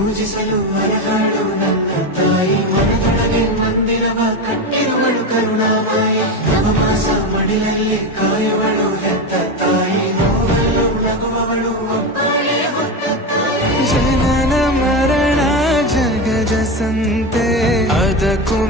ಪೂಜಿಸಲು ಅರಹಾಡು ನನ್ನ ತಾಯಿ ಮನದೊಳಗೆ ಮಂದಿರವ ಕಟ್ಟಿರುವಳು ಕರುಣಾಮಾಯಿ ನವಮಾಸ ಮಡಿಲಲ್ಲಿ ಕಾಯುವಳು ಹೆತ್ತ ತಾಯಿ ನೋವಲು ನಗುವವಳು ಒಬ್ಬಳೇ ಹೊತ್ತ ತಾಯಿ ಜನನ ಮರಣ ಜಗದ ಸಂತೆ ಅದಕ್ಕೂ